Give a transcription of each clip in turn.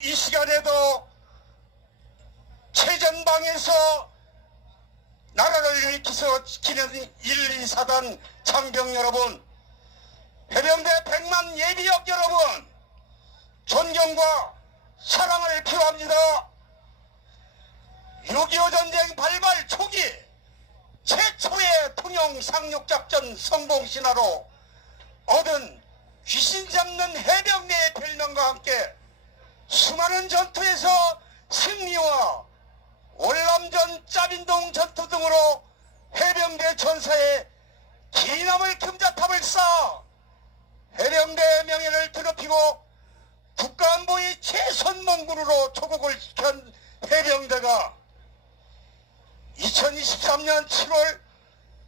이 시간에도 최전방에서 나라를 일으켜서 지키는 1, 2 사단 장병 여러분, 해병대 백만 예비역 여러분, 존경과 사랑을 표합니다. 6.25 전쟁 발발 초기 최초의 통영 상륙작전 성공 신화로 얻은 귀신 잡는 해병대의 별명과 함께 전투에서 승리와 월남전 짜빈동 전투 등으로 해병대 전사에 기남을 금자탑을 쌓아 해병대의 명예를 드높이고 국가안보의 최선봉군으로 조국을 지킨 해병대가 2023년 7월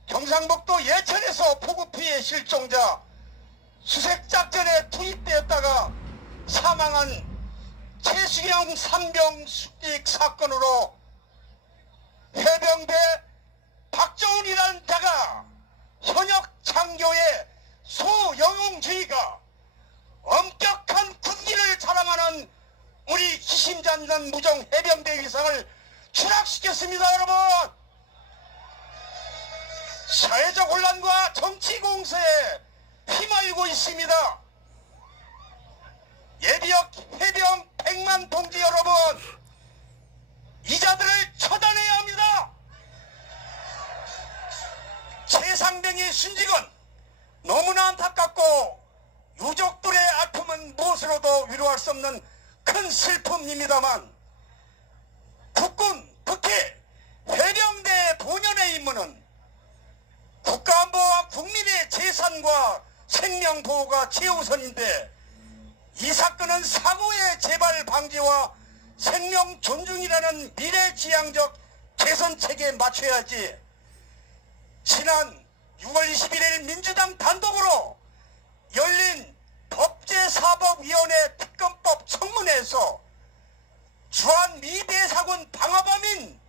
경상북도 예천에서 폭우 피해 실종자 수색작전에 투입되었다가 사망한 최수경 삼병 수직 사건으로 해병대 박정훈이라는 자가 현역 장교의 소영웅주의가 엄격한 군기를 자랑하는 우리 기심잡는 무정 해병대 위상을 추락시켰습니다 여러분! 사회적 혼란과 정치 공세에 휘말리고 있습니다. 예비역 해병 100만 동지 여러분! 이자들을 처단해야 합니다! 최상병의 순직은 너무나 안타깝고 유족들의 아픔은 무엇으로도 위로할 수 없는 큰 슬픔입니다만 국군, 특히 해병대 본연의 임무는 국가안보와 국민의 재산과 생명 보호가 최우선인데 이 사건은 사고의 재발 방지와 생명 존중이라는 미래지향적 개선 체계에 맞춰야지 지난 6월 21일 민주당 단독으로 열린 법제사법위원회 특검법 청문회에서 주한 미 대사군 방화범인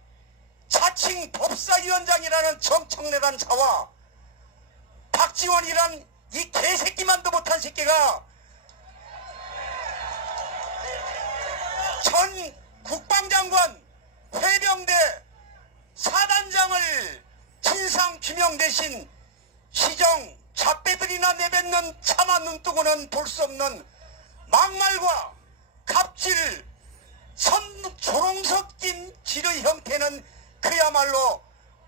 자칭 법사위원장이라는 정청래란 자와 박지원이란 이 개새끼만도 못한 새끼가 국방장관 해병대 사단장을 진상 규명 대신 시정 잡배들이나 내뱉는 차마 눈뜨고는 볼 수 없는 막말과 갑질 선 조롱 섞인 지의 형태는 그야말로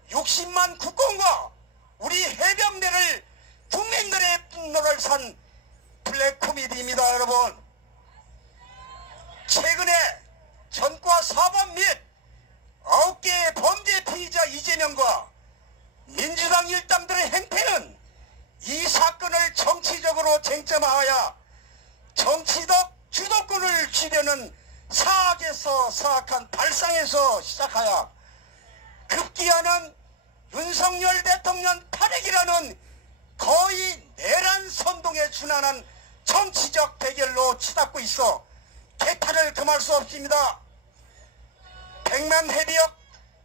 60만 국공과 우리 해병대를 국민들의 분노를 산 블랙 코미디입니다 여러분 최근에 전과 사법 및 9개의 범죄 피의자 이재명과 민주당 일당들의 행태는 이 사건을 정치적으로 쟁점화하여 정치적 주도권을 쥐려는 사악에서 사악한 발상에서 시작하여 급기야는 윤석열 대통령 탄핵이라는 거의 내란 선동에 준하는 정치적 대결로 치닫고 있어 개탄을 금할 수 없습니다. 백만 해비역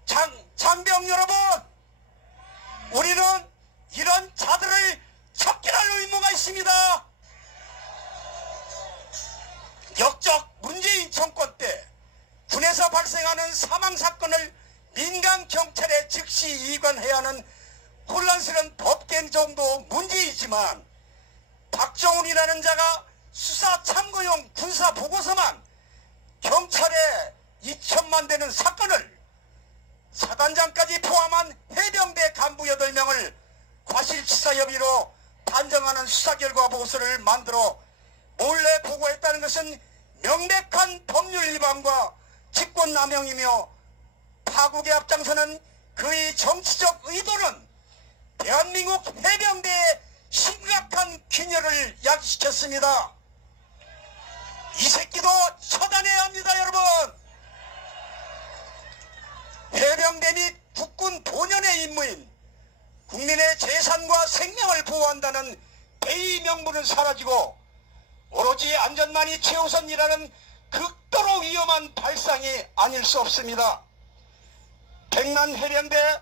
장, 장병 여러분 우리는 이런 자들을 정도 문제이지만 박정훈이라는 자가 수사 참고용 군사 보고서만 경찰에 2천만 되는 사건을 사단장까지 포함한 해병대 간부 8명을 과실치사 혐의로 판정하는 수사 결과 보고서를 만들어 몰래 보고했다는 것은 명백한 법률 위반과 직권남용이며 파국에 앞장서는 그의 정치적 의도는 대 한민국 해병대의 심각한 균열을 야기시켰습니다. 이 새끼도 처단해야 합니다, 여러분. 해병대 및 국군 본연의 임무인 국민의 재산과 생명을 보호한다는 대의 명분은 사라지고 오로지 안전만이 최우선이라는 극도로 위험한 발상이 아닐 수 없습니다. 백만 해병대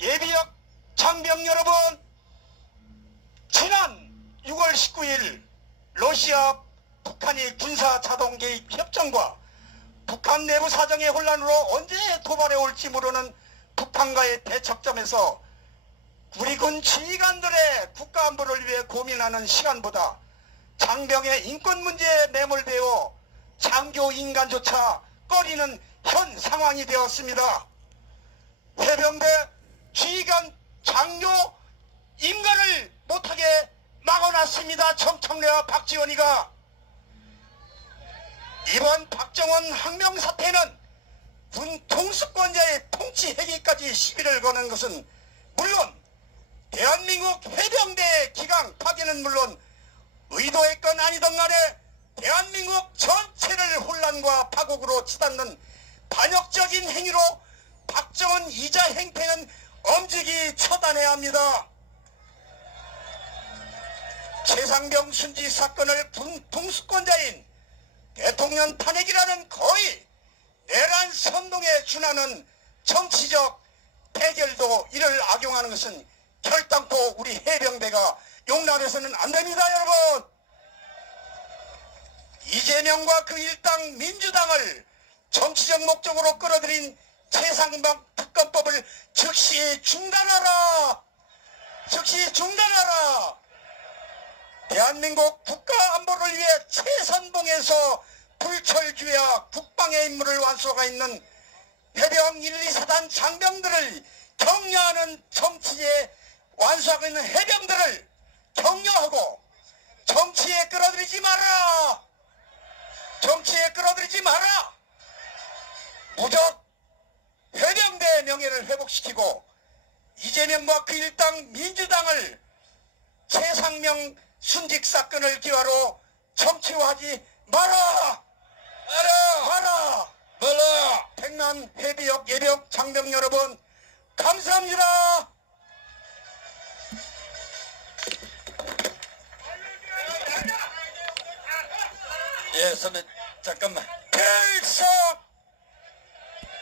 예비역 장병 여러분, 지난 6월 19일 러시아 북한이 군사 자동 개입 협정과 북한 내부 사정의 혼란으로 언제 도발해 올지 모르는 북한과의 대척점에서 우리 군 지휘관들의 국가 안보를 위해 고민하는 시간보다 장병의 인권 문제에 매몰되어 장교 인간조차 꺼리는 현 상황이 되었습니다. 해병대 지휘관 장교 임관을 못하게 막아놨습니다. 정청래와 박지원이가 이번 박정원 항명 사태는 군 통수권자의 통치 해기까지 시비를 거는 것은 물론 대한민국 해병대 기강 파괴는 물론 의도했건 아니던 간에 대한민국 전체를 혼란과 파국으로 치닫는 반역적인 행위로 박정원 이자 행태는 엄직히 처단해야 합니다. 최상병 순지 사건을 군 통수권자인 대통령 탄핵이라는 거의 내란 선동에 준하는 정치적 대결도 이를 악용하는 것은 결단코 우리 해병대가 용납해서는 안 됩니다, 여러분. 이재명과 그 일당 민주당을 정치적 목적으로 끌어들인 최상방 특검법을 즉시 중단하라. 즉시 중단하라. 대한민국 국가 안보를 위해 최선 봉에서 불철주야 국방의 임무를 완수하고 있는 해병 1, 2, 4단 장병들을 격려하는 정치에 완수하고 있는 해병들을 격려하고 정치에 끌어들이지 마라. 정치에 끌어들이지 마라. 무적 해병대 명예를 회복시키고 이재명과 그 일당 민주당을 최상명 순직 사건을 기화로 정치화하지 마라! 마라! 마라! 마라! 백남 해비역 예병 장병 여러분 감사합니다. 예, 선배 잠깐만. 필석